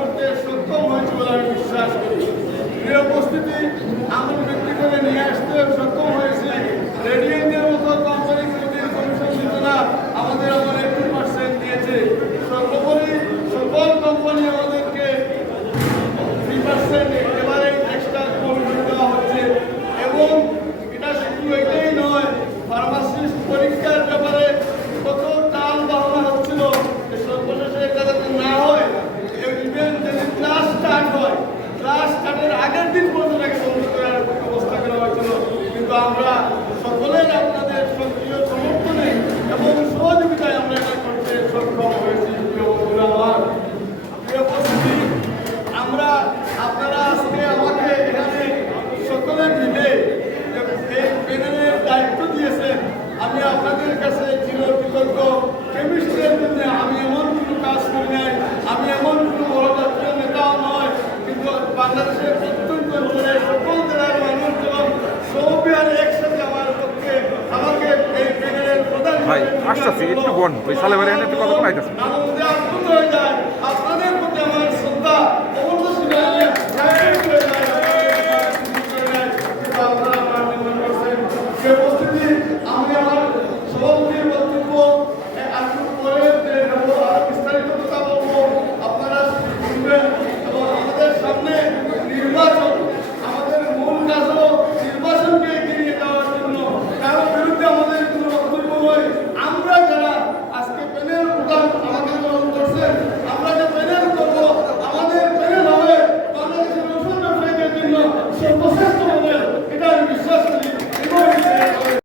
করতে সক্ষম হয়েছে বলে আমি বিশ্বাস করি। এই উপস্থিতি আমরা ব্যক্তি করে নিয়ে আসতে সক্ষম হয়েছি। রেডিয়েন্টের মতো কোম্পানি কমিশন দিত না, আমাদের 80% দিয়েছে। সর্বোপরি সকল কোম্পানি আমাদেরকে 3% একেবারে এক্সট্রা কমিশন দেওয়া হচ্ছে। এবং এটা শুধু এটাই নয়, ফার্মাসিস্ট পরীক্ষার ব্যাপারে কত টাল বাহানা হচ্ছিল, সর্বশেষে এটা যাতে না হয়, ইভেন যদি ক্লাস স্টার্ট হয়, ক্লাস স্টার্টের আগের দিন পর্যন্ত বন্ধ করার ব্যবস্থা করা হয়েছিল। কিন্তু আমরা সকলের আপনাদের সক্রিয় সমর্থনে এবং সহযোগিতায় আমরা এটা করতে সক্ষম হয়েছি। আমরা আপনারা আজকে আমাকে এখানে সকলে মিলে এই প্যানেলের দায়িত্ব দিয়েছেন, আমি আপনাদের কাছে চিরকৃতজ্ঞ। কেমিস্ট্রির জন্য আমি এমন কোনো কাজ করি নাই, আমি এমন কোনো বড় জাতীয় নেতাও নয়, কিন্তু বাংলাদেশের প্রত্যন্ত অঞ্চলে সকল জেলার মানুষ এবং সৌবিহার একসাথে আমার পক্ষে আমাকে এই প্যানেলের প্রধান ভাই আসতেছি একটু বন ওই সালে বাড়ি একটু কথা বলাইতেছে আনন্দে আপ্লুত হয়ে যায়। আপনাদের